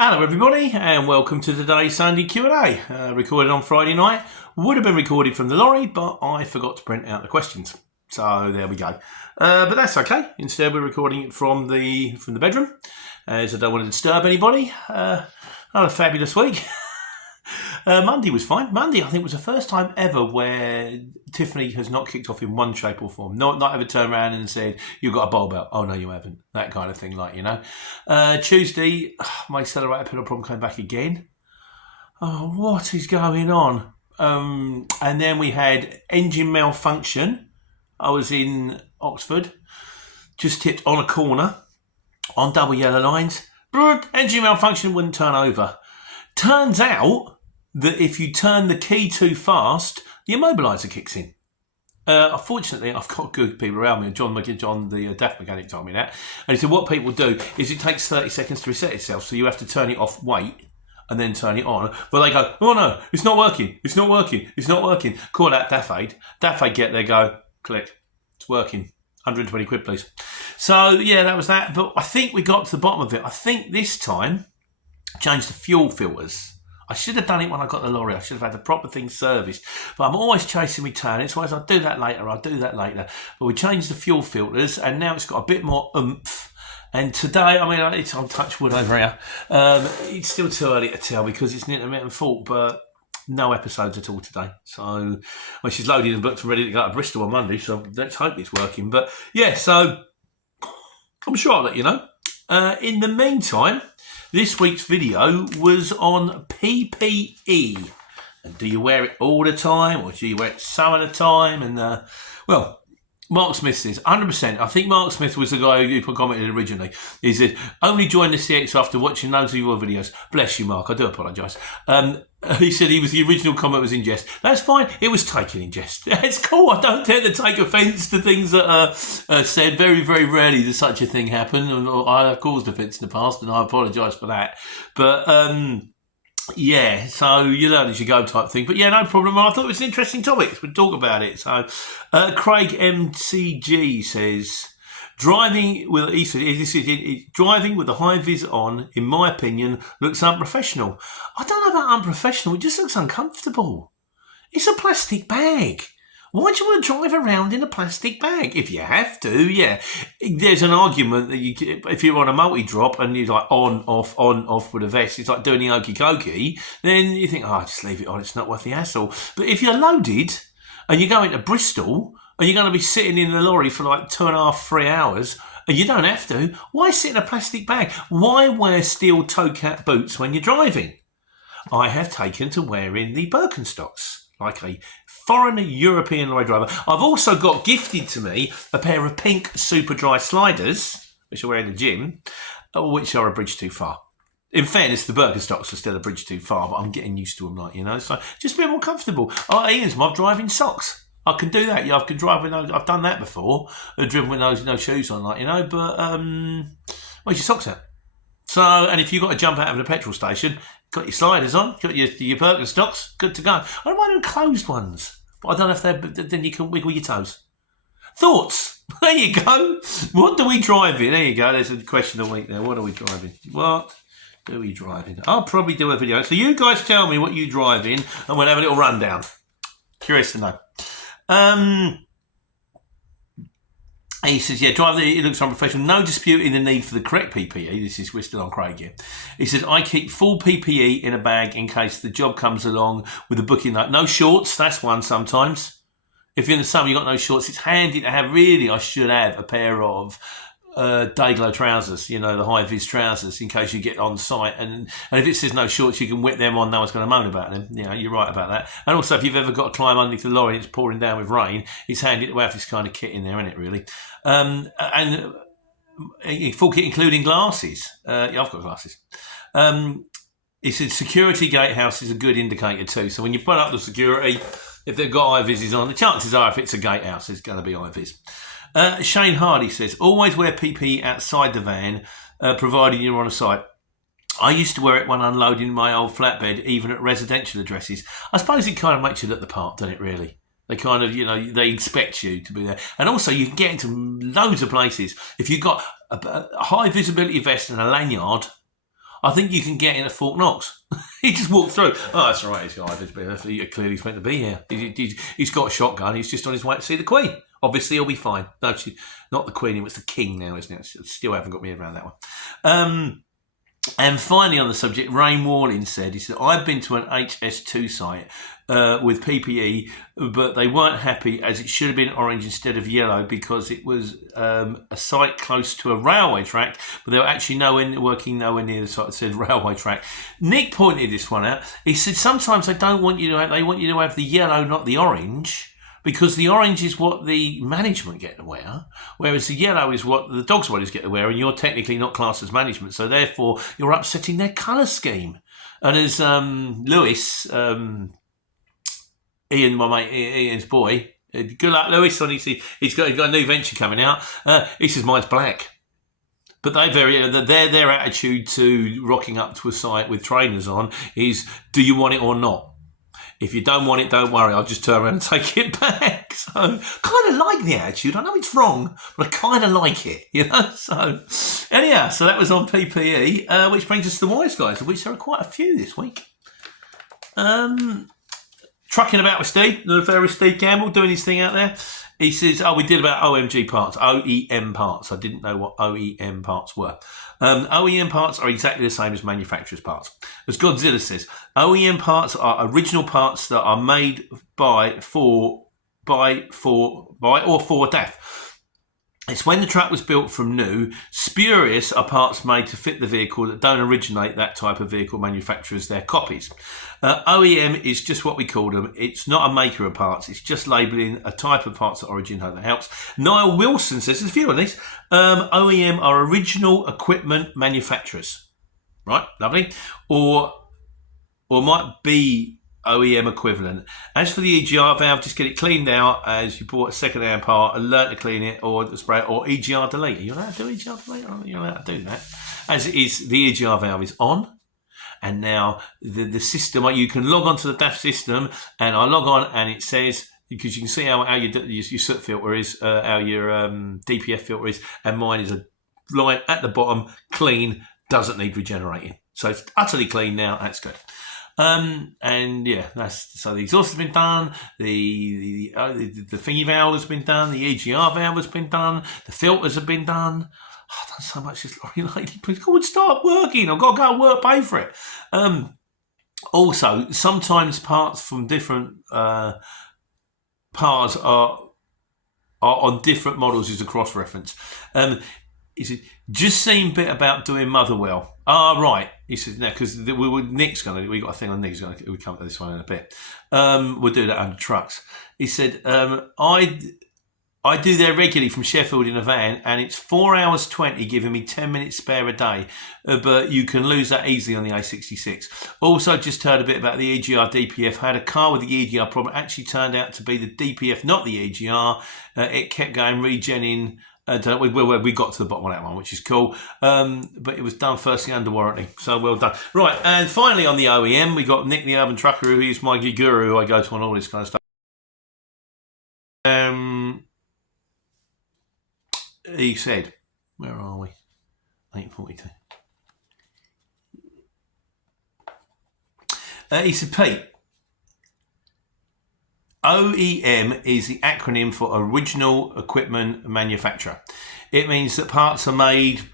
Hello everybody and welcome to today's Sunday Q&A, recorded on Friday night. Would have been recorded from the lorry, but I forgot to print out the questions. So there we go. But that's okay. Instead we're recording it from the bedroom, as I don't want to disturb anybody. Had a fabulous week. Monday was fine. Monday, I think, was the first time ever where Tiffany has not kicked off in one shape or form. Not ever turned around and said, "You've got a bowl belt." Oh, no, you haven't. That kind of thing, Tuesday, my accelerator pedal problem came back again. Oh, what is going on? And then we had engine malfunction. I was in Oxford, just tipped on a corner on double yellow lines. Engine malfunction, wouldn't turn over. Turns out that if you turn the key too fast, the immobiliser kicks in. Unfortunately, I've got good people around me. John, the DAF mechanic, told me that. And he said what people do is it takes 30 seconds to reset itself, so you have to turn it off, wait, and then turn it on. But they go, oh no, it's not working, it's not working, it's not working. Call that DAF aid. DAF aid get there, go, click, it's working. 120 quid, please. So, yeah, that was that. But I think we got to the bottom of it. I think this time, changed the fuel filters. I should have done it when I got the lorry. I should have had the proper thing serviced. But I'm always chasing my tail. It's always, I'll do that later. But we changed the fuel filters and now it's got a bit more oomph. And today, it's on touch wood over here. It's still too early to tell because it's an intermittent fault, but no episodes at all today. So, she's loaded and booked and ready to go to Bristol on Monday. So let's hope it's working. But yeah, so I'm sure I'll let you know. In the meantime, this week's video was on PPE. And do you wear it all the time or do you wear it some of the time? And, Mark Smith says, 100%. I think Mark Smith was the guy who commented originally. He said, only joined the CX after watching loads of your videos. Bless you, Mark. I do apologise. He said the original comment was in jest. That's fine. It was taken in jest. It's cool. I don't tend to take offence to things that are said. Very, very rarely does such a thing happen. And I have caused offence in the past and I apologise for that. But, yeah, so you learn as you go type thing. But yeah, no problem. I thought it was an interesting topic. We'll talk about it. So Craig MCG says, driving with the high vis on, in my opinion, looks unprofessional. I don't know about unprofessional. It just looks uncomfortable. It's a plastic bag. Why do you want to drive around in a plastic bag? If you have to, yeah. There's an argument that if you're on a multi-drop and you're like on, off with a vest, it's like doing the okey-cokey, then you think, just leave it on, it's not worth the hassle. But if you're loaded and you're going to Bristol and you're going to be sitting in the lorry for like 2.5, 3 hours, and you don't have to, why sit in a plastic bag? Why wear steel toe cap boots when you're driving? I have taken to wearing the Birkenstocks, like a foreign European lorry driver. I've also got gifted to me a pair of pink super dry sliders, which I wear in the gym, which are a bridge too far. In fairness, the Birkenstocks are still a bridge too far, but I'm getting used to them, so just a bit more comfortable. Ian's my driving socks. I can do that. Yeah, I can drive with those. I've done that before. I've driven with no shoes on, but where's your socks at? So, and if you've got to jump out of the petrol station, got your sliders on, got your Birkenstocks, good to go. I don't mind them closed ones. But I don't know if then you can wiggle your toes. Thoughts? There you go. What do we drive in? There you go. There's a question of the week there. What are we driving? What do we drive in? I'll probably do a video. So you guys tell me what you drive in and we'll have a little rundown. Curious to know. He says, yeah, it looks unprofessional. No disputing the need for the correct PPE. We're still on Craig here. He says, I keep full PPE in a bag in case the job comes along with a booking note. No shorts, that's one sometimes. If you're in the summer, you've got no shorts, it's handy to have. Really, I should have a pair of day-glow trousers, the high-vis trousers, in case you get on site. And if it says no shorts, you can whip them on. No one's going to moan about them. You're right about that. And also, if you've ever got to climb underneath the lorry and it's pouring down with rain, it's handy to have this kind of kit in there, isn't it, really? And full kit including glasses. Yeah, I've got glasses. He said security gatehouse is a good indicator too. So when you put up the security, if they've got eye-vises on, the chances are if it's a gatehouse, it's going to be eye-vis. Shane Hardy says, always wear PPE outside the van, provided you're on a site. I used to wear it when unloading my old flatbed, even at residential addresses. I suppose it kind of makes you look the part, doesn't it, really? They kind of, they expect you to be there. And also, you can get into loads of places. If you've got a high visibility vest and a lanyard, I think you can get in at Fort Knox. He just walked through. Oh, that's all right. He's clearly he's meant to be here. He's got a shotgun. He's just on his way to see the Queen. Obviously, he'll be fine. No, not the Queen. It's the King now, isn't it? Still haven't got me around that one. And finally, on the subject, Rain Warling said, he said, I've been to an HS2 site with PPE, but they weren't happy as it should have been orange instead of yellow because it was a site close to a railway track, but they were actually working nowhere near the site that said railway track. Nick pointed this one out. He said sometimes they want you to have the yellow, not the orange, because the orange is what the management get to wear, whereas the yellow is what the dog spoilers get to wear, and you're technically not classed as management, so therefore you're upsetting their colour scheme. And as Lewis, Ian, my mate, Ian's boy, good luck, Lewis. He's got a new venture coming out. He says mine's black. But their attitude to rocking up to a site with trainers on is, do you want it or not? If you don't want it, don't worry. I'll just turn around and take it back. So, kind of like the attitude. I know it's wrong, but I kind of like it, So, anyhow, so that was on PPE, which brings us to the wise guys, of which there are quite a few this week. Trucking about with Steve, the very Steve Campbell, doing his thing out there. He says, we did about OEM parts. I didn't know what OEM parts were. OEM parts are exactly the same as manufacturer's parts. As Godzilla says, OEM parts are original parts that are made by, for DAF. It's when the truck was built from new. Spurious are parts made to fit the vehicle that don't originate that type of vehicle manufacturers, they're copies. OEM is just what we call them. It's not a maker of parts. It's just labelling a type of parts that origin. Hope that helps. Niall Wilson says, there's a few on these. OEM are original equipment manufacturers. Right, lovely. Or might be OEM equivalent. As for the EGR valve, just get it cleaned out as you bought a second-hand part and learn to clean it, or the spray, or EGR delete. Are you allowed to do EGR delete? I don't think you're allowed to do that. As it is, the EGR valve is on. And now the system, you can log on to the DAF system, and I log on and it says, because you can see how your soot filter is, how your DPF filter is, and mine is a line at the bottom, clean, doesn't need regenerating. So it's utterly clean now, that's good. And yeah, so the exhaust has been done, the thingy valve has been done, the EGR valve has been done, the filters have been done. I've done so much this lorry lady. Please go and start working. I've got to go and work, pay for it. Also, sometimes parts from different parts are on different models as a cross-reference. He said, just seen bit about doing Motherwell. Right. He said, no, because we got a thing on Nick's going to, we come to this one in a bit. We'll do that under trucks. He said, I do there regularly from Sheffield in a van, and it's 4 hours 20, giving me 10 minutes spare a day. But you can lose that easily on the A66. Also, just heard a bit about the EGR DPF. Had a car with the EGR problem. Actually turned out to be the DPF, not the EGR. It kept going, regenning. We got to the bottom of that one, which is cool. But it was done firstly under warranty. So well done. Right, and finally on the OEM, we got Nick the Urban Trucker, who is my guru, who I go to on all this kind of stuff. He said, where are we? 8:42. He said, Pete, OEM is the acronym for Original Equipment Manufacturer. It means that parts are made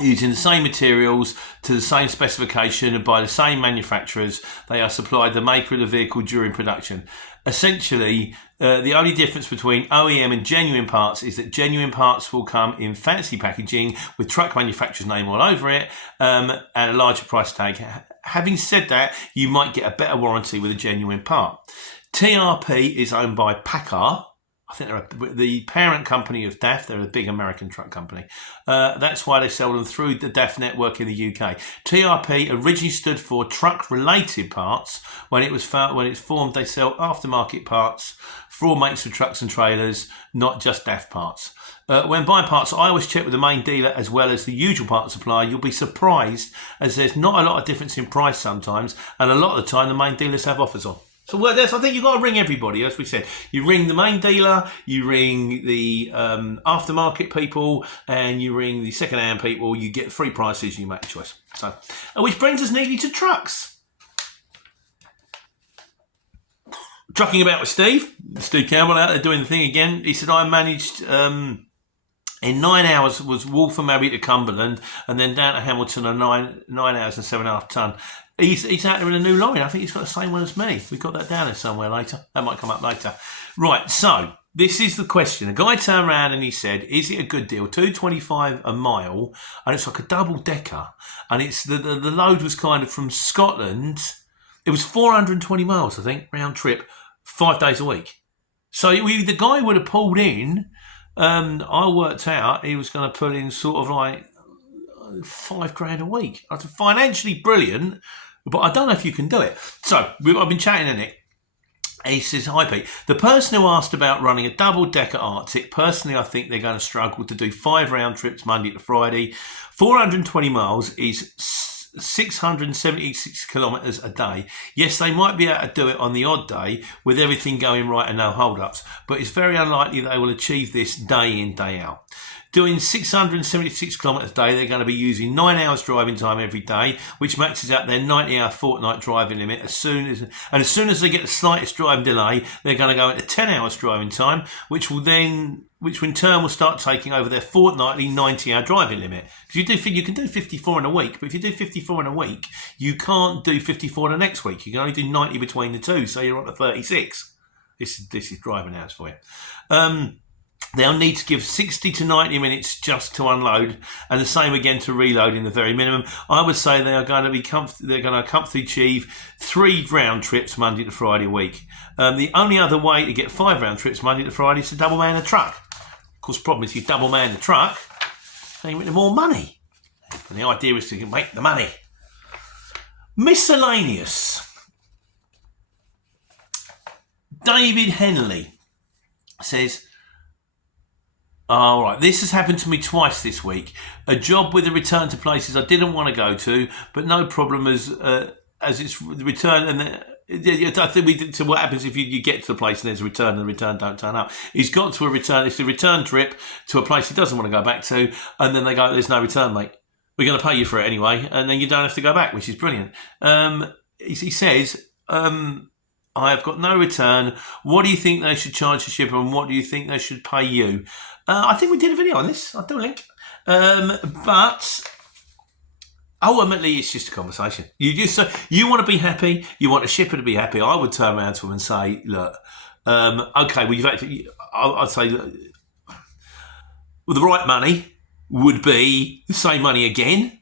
using the same materials to the same specification and by the same manufacturers. They are supplied the maker of the vehicle during production. Essentially, the only difference between OEM and genuine parts is that genuine parts will come in fancy packaging with truck manufacturer's name all over it and a larger price tag. Having said that, you might get a better warranty with a genuine part. TRP is owned by PACCAR. I think they're the parent company of DAF. They're a big American truck company. That's why they sell them through the DAF network in the UK. TRP originally stood for truck-related parts. When it's formed, they sell aftermarket parts for all makes of trucks and trailers, not just DAF parts. When buying parts, I always check with the main dealer as well as the usual part supplier. You'll be surprised as there's not a lot of difference in price sometimes, and a lot of the time the main dealers have offers on. So I think you've got to ring everybody, as we said. You ring the main dealer, you ring the aftermarket people, and you ring the second-hand people. You get free prices, you make a choice. So, which brings us neatly to trucks. Trucking about with Steve Campbell out there doing the thing again. He said, I managed... in 9 hours was Waltham Abbey to Cumberland, and then down to Hamilton in 9 hours and 7.5 tonne. He's out there in a new lorry. I think he's got the same one as me. We've got that down there somewhere later. That might come up later. Right, so this is the question. A guy turned around and he said, is it a good deal? $2.25 a mile, and it's like a double decker. And it's the load was kind of from Scotland. It was 420 miles, I think, round trip, 5 days a week. So the guy would have pulled in. I worked out he was going to put in sort of like $5,000 a week. That's financially brilliant, but I don't know if you can do it. So I've been chatting to Nick. He says, hi Pete, the person who asked about running a double-decker Arctic, personally I think they're going to struggle to do 5 round trips Monday to Friday. 420 miles is 676 kilometres a day. Yes, they might be able to do it on the odd day with everything going right and no hold-ups, but it's very unlikely they will achieve this day in, day out. Doing 676 kilometres a day, they're going to be using 9 hours driving time every day, which maxes out their 90-hour fortnight driving limit. As soon as they get the slightest driving delay, they're going to go into 10 hours driving time, which in turn will start taking over their fortnightly 90-hour driving limit. Because you can do 54 in a week, but if you do 54 in a week, you can't do 54 the next week. You can only do 90 between the two, so you're on to 36. This is driving hours for you. They'll need to give 60 to 90 minutes just to unload, and the same again to reload in the very minimum. I would say they are going to be they're going to comfortably achieve 3 round trips Monday to Friday a week. The only other way to get 5 round trips Monday to Friday is to double man a truck. Of course, the problem is you double man the truck, then you make more money. And the idea is to make the money. Miscellaneous. David Henley says, all right, this has happened to me twice this week. A job with a return to places I didn't want to go to, but no problem as it's the return. And I think so what happens if you get to the place and there's a return and the return don't turn up. He's got to a return. It's a return trip to a place he doesn't want to go back to, and then they go, "There's no return, mate. We're going to pay you for it anyway," and then you don't have to go back, which is brilliant. He says, I have got no return. What do you think they should charge the shipper, and what do you think they should pay you? I think we did a video on this. I'll do a link. But ultimately, it's just a conversation. You want to be happy. You want a shipper to be happy. I would turn around to them and say, look, okay, well, I'd say, look, well, the right money would be the same money again.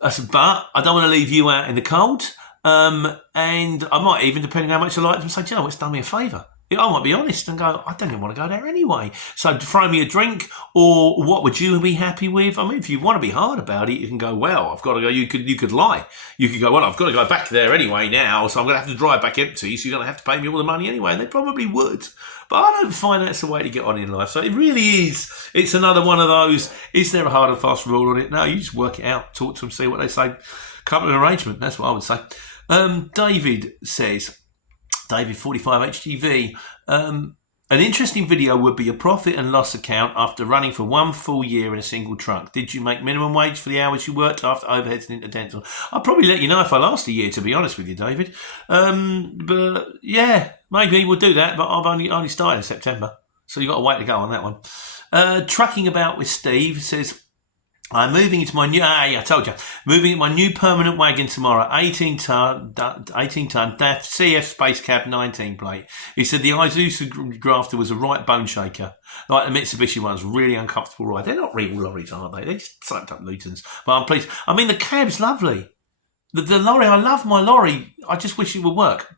I said, but I don't want to leave you out in the cold. And I might even, depending on how much I like them, say, it's done me a favour. I might be honest and go, I don't even want to go there anyway. So throw me a drink, or what would you be happy with? I mean, if you want to be hard about it, you can go, well, I've got to go. You could lie. You could go, well, I've got to go back there anyway now, so I'm going to have to drive back empty, so you're going to have to pay me all the money anyway. And they probably would. But I don't find that's the way to get on in life. So it really is. It's another one of those, is there a hard and fast rule on it? No, you just work it out, talk to them, see what they say. Couple of arrangement, that's what I would say. David says, David 45 HGV, an interesting video would be a profit and loss account after running for 1 full year in a single truck. Did you make minimum wage for the hours you worked after overheads and incidental? I'll probably let you know if I last a year, to be honest with you, David. But yeah, maybe we'll do that, but I've only started in September, so you've got a way to go on that one. Trucking about with Steve says, I'm moving into my new, I told you, moving into my new permanent wagon tomorrow, 18 ton DAF CF Space Cab 19 plate. He said the Isuzu Grafter was a right bone shaker. Like the Mitsubishi one's really uncomfortable ride. They're not real lorries, are they? They're just sucked up Lutons. But I'm pleased. I mean, the cab's lovely. The lorry, I love my lorry. I just wish it would work.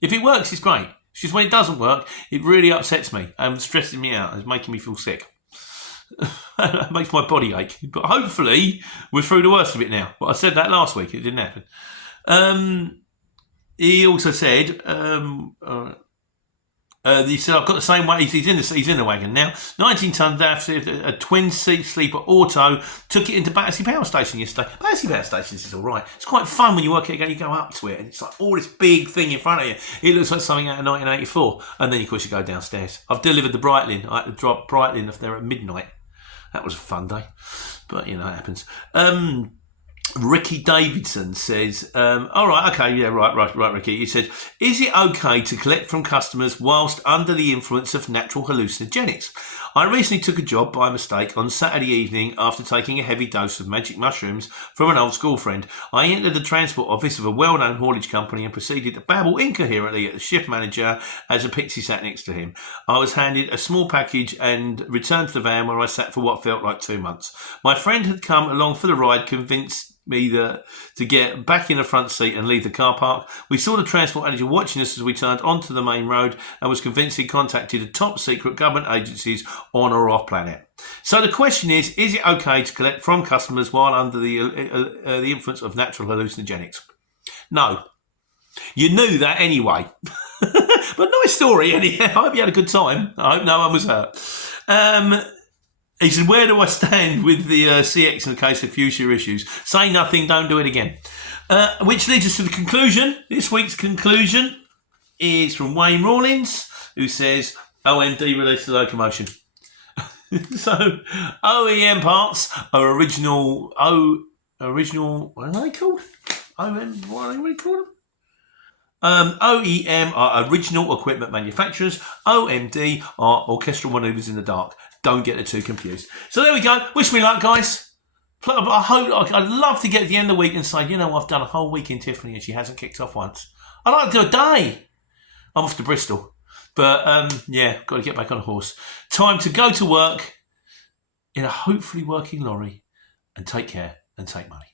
If it works, it's great. It's just when it doesn't work, it really upsets me and stresses me out. It's making me feel sick. It makes my body ache. But hopefully we're through the worst of it now. But I said that last week. It didn't happen. He also said He said, I've got the same way. He's in the wagon now. 19-ton DAF, a twin-seat sleeper auto. Took it into Battersea Power Station yesterday. Battersea Power Stations is all right. It's quite fun when you work it again. You go up to it, and it's like all this big thing in front of you. It looks like something out of 1984. And then, of course, you go downstairs. I've delivered the Breitling. I had to drop Breitling if they're at midnight. That was a fun day. But, it happens. Ricky Davidson says, all right, okay, yeah, right, Ricky. He said, is it okay to collect from customers whilst under the influence of natural hallucinogenics? I recently took a job by mistake on Saturday evening after taking a heavy dose of magic mushrooms from an old school friend. I entered the transport office of a well-known haulage company and proceeded to babble incoherently at the shift manager as a pixie sat next to him. I was handed a small package and returned to the van where I sat for what felt like 2 months. My friend had come along for the ride, convinced me to get back in the front seat and leave the car park. We saw the transport manager watching us as we turned onto the main road and was convinced he contacted the top secret government agencies on or off planet. So the question is it okay to collect from customers while under the influence of natural hallucinogenics? No. You knew that anyway. But nice story anyhow. I hope you had a good time. I hope no one was hurt. He said, where do I stand with the CX in the case of future issues? Say nothing, don't do it again. Which leads us to the conclusion. This week's conclusion is from Wayne Rawlins, who says, OMD released the locomotion. So, OEM parts are original, what are they called? What are they really called? OEM are original equipment manufacturers. OMD are orchestral manoeuvres in the dark. Don't get the two confused. So there we go. Wish me luck, guys. I'd love to get to the end of the week and say, I've done a whole week in Tiffany and she hasn't kicked off once. I'd like to do a day. I'm off to Bristol. But, got to get back on a horse. Time to go to work in a hopefully working lorry and take care and take money.